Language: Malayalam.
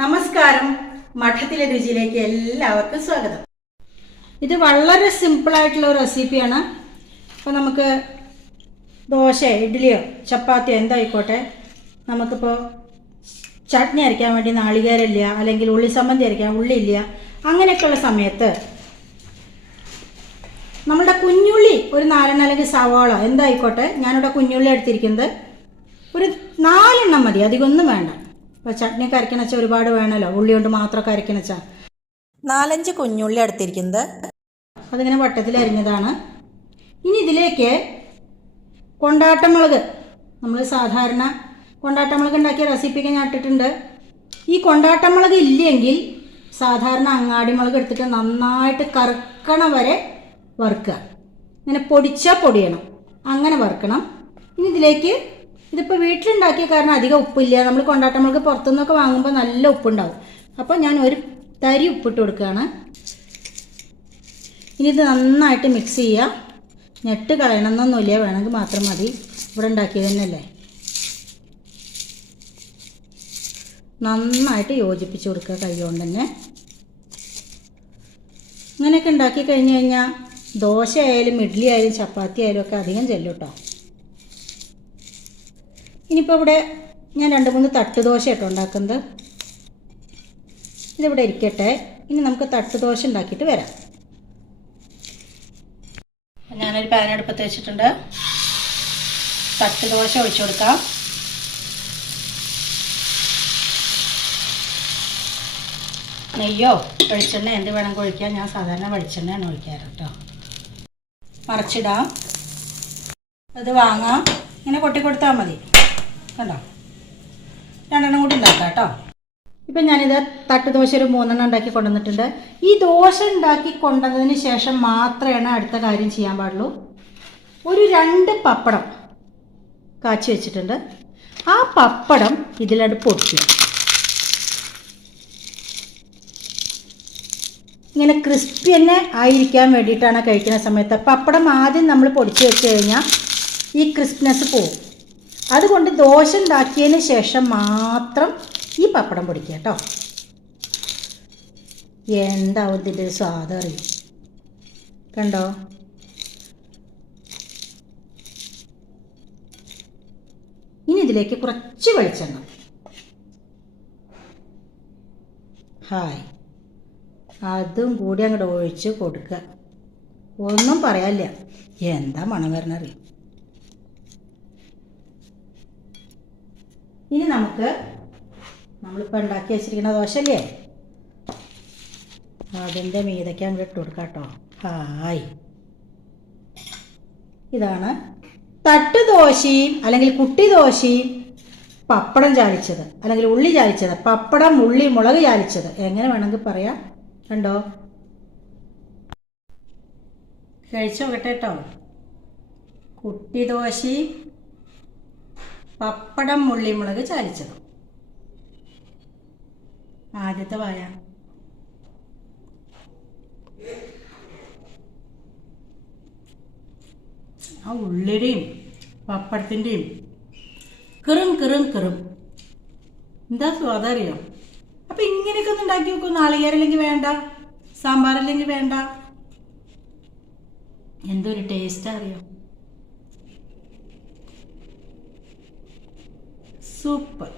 നമസ്കാരം. മഠത്തിലെ രുചിയിലേക്ക് എല്ലാവർക്കും സ്വാഗതം. ഇത് വളരെ സിമ്പിളായിട്ടുള്ള ഒരു റെസിപ്പിയാണ് അപ്പോൾ നമുക്ക് ദോശ ഇഡ്ഡലിയോ ചപ്പാത്തിയോ എന്തായിക്കോട്ടെ. നമുക്കിപ്പോൾ ചട്നി അരയ്ക്കാൻ വേണ്ടി നാളികേരമില്ല അല്ലെങ്കിൽ ഉള്ളി സംബന്ധി അരയ്ക്കാൻ ഇല്ല. അങ്ങനെയൊക്കെയുള്ള സമയത്ത് നമ്മുടെ കുഞ്ഞുള്ളി ഒരു നാലെണ്ണം അല്ലെങ്കിൽ സവാള എന്തായിക്കോട്ടെ. ഞാനിവിടെ കുഞ്ഞുള്ളി എടുത്തിരിക്കുന്നത്. ഒരു നാലെണ്ണം മതി അധികമൊന്നും വേണ്ട. ഇപ്പോൾ ചട്നിയൊക്കെ അരക്കണച്ച ഒരുപാട് വേണമല്ലോ ഉള്ളി കൊണ്ട് മാത്രമൊക്കെ അരക്കണച്ച നാലഞ്ച് കുഞ്ഞുള്ളി എടുത്തിരിക്കുന്നത്. അതിങ്ങനെ വട്ടത്തിൽ അരിഞ്ഞതാണ്. ഇനി ഇതിലേക്ക് കൊണ്ടാട്ടമുളക്. നമ്മൾ സാധാരണ കൊണ്ടാട്ടമുളക് ഉണ്ടാക്കിയ റെസിപ്പിക്ക് ഞാൻ ഇട്ടിട്ടുണ്ട്. ഈ കൊണ്ടാട്ടമുളക് ഇല്ലെങ്കിൽ സാധാരണ അങ്ങാടി മുളക് എടുത്തിട്ട് നന്നായിട്ട് കറുക്കണ വരെ വറുക്കുക. ഇങ്ങനെ പൊടിച്ചാൽ പൊടിയണം. അങ്ങനെ വറുക്കണം. ഇനി ഇതിലേക്ക് ഇതിപ്പോൾ വീട്ടിലുണ്ടാക്കിയ കാരണം അധികം ഉപ്പില്ല. നമ്മൾ കൊണ്ടാട്ടമുളക് പുറത്തുനിന്നൊക്കെ വാങ്ങുമ്പോൾ നല്ല ഉപ്പുണ്ടാവും. അപ്പോൾ ഞാൻ ഒരു തരി ഉപ്പിട്ട് കൊടുക്കുകയാണ്. ഇനി ഇത് നന്നായിട്ട് മിക്സ് ചെയ്യുക ഞെട്ട് കളയണമെന്നൊന്നുമില്ല. വേണമെങ്കിൽ മാത്രം മതി. ഇവിടെ ഉണ്ടാക്കിയത് തന്നെയല്ലേ? നന്നായിട്ട് യോജിപ്പിച്ച് കൊടുക്കുക കൈ കൊണ്ട് തന്നെ. ഇങ്ങനെയൊക്കെ ഉണ്ടാക്കി കഴിഞ്ഞ് കഴിഞ്ഞാൽ ദോശ ആയാലും ഇഡ്ഡലി ആയാലും ചപ്പാത്തി ആയാലും ഒക്കെ അധികം ചെല്ലും കേട്ടോ. ഇനിയിപ്പോൾ ഇവിടെ ഞാൻ രണ്ട് മൂന്ന് തട്ട് ദോശ കേട്ടോ ഉണ്ടാക്കുന്നത്. ഇതിവിടെ ഇരിക്കട്ടെ. ഇനി നമുക്ക് തട്ട് ദോശ ഉണ്ടാക്കിയിട്ട് വരാം. ഞാനൊരു പാൻ അടുപ്പത്ത് വെച്ചിട്ടുണ്ട്. തട്ട് ദോശ ഒഴിച്ചു കൊടുക്കാം. നെയ്യോ വെളിച്ചെണ്ണ എന്ത് വേണം ഒഴിക്കാൻ ഞാൻ സാധാരണ വെളിച്ചെണ്ണയാണ് ഒഴിക്കാറ് കേട്ടോ. മറിച്ചിടാം. അത് വാങ്ങാം. ഇങ്ങനെ കൊട്ടി കൊടുത്താൽ മതി. കണ്ടോ? രണ്ടെണ്ണം കൂടി ഉണ്ടാക്കാം കേട്ടോ. ഇപ്പം ഞാനിത് തട്ട് ദോശ ഒരു മൂന്നെണ്ണം ഉണ്ടാക്കി കൊണ്ടുവന്നിട്ടുണ്ട്. ഈ ദോശ ഉണ്ടാക്കി കൊണ്ടുവന്നതിന് ശേഷം മാത്രമാണ് അടുത്ത കാര്യം ചെയ്യാൻ പാടുള്ളൂ. ഒരു രണ്ട് പപ്പടം കാച്ചി വെച്ചിട്ടുണ്ട്. ആ പപ്പടം ഇതിലട് പൊട്ടിക്കുക ഇങ്ങനെ ക്രിസ്പി തന്നെ ആയിരിക്കാൻ വേണ്ടിയിട്ടാണ് കഴിക്കുന്ന സമയത്ത് പപ്പടം ആദ്യം നമ്മൾ പൊടിച്ച് വെച്ച് കഴിഞ്ഞാൽ ഈ ക്രിസ്പിനെസ് പോവും അതുകൊണ്ട് ദോശ ഉണ്ടാക്കിയതിന് ശേഷം മാത്രം ഈ പപ്പടം പൊടിക്കുക കേട്ടോ. എന്താവും ഇതിന്റെ ഒരു അറിയും? കണ്ടോ? ഇനി ഇതിലേക്ക് കുറച്ച് വെളിച്ചെണ്ണ. ഹായ്. അതും കൂടി അങ്ങോട്ട് ഒഴിച്ച് കൊടുക്കുക. ഒന്നും പറയാനില്ല. എന്താ മണം വരണറിയും ഇനി നമുക്ക് നമ്മളിപ്പോൾ ഉണ്ടാക്കി വെച്ചിരിക്കുന്ന ദോശല്ലേ അതിന്റെ മീതയ്ക്ക് അങ്ങോട്ട് ഇട്ട് കൊടുക്കാം കേട്ടോ. ഹായ്. ഇതാണ് തട്ട് ദോശയും അല്ലെങ്കിൽ കുട്ടി ദോശയും പപ്പടം ചാലിച്ചത് അല്ലെങ്കിൽ ഉള്ളി ചാലിച്ചത് പപ്പടം ഉള്ളി മുളക് ചാലിച്ചത് എങ്ങനെ വേണമെങ്കിൽ പറയാം. കണ്ടോ? കഴിച്ചു നോക്കട്ടെ കേട്ടോ. കുട്ടി ദോശയും പപ്പടം മുള്ളിമുളക് ചാലിച്ചതും. ആദ്യത്തെ വായ. ആ ഉള്ളിയുടെയും പപ്പടത്തിന്റെയും കിറും കിറും കിറും. എന്താ സ്വാദം അറിയോ അപ്പം ഇങ്ങനെയൊക്കെ ഒന്ന് ഉണ്ടാക്കി വെക്കും. നാളികേരല്ലെങ്കിൽ വേണ്ട സാമ്പാറില്ലെങ്കിൽ വേണ്ട. എന്തൊരു ടേസ്റ്റ് അറിയോ? Super!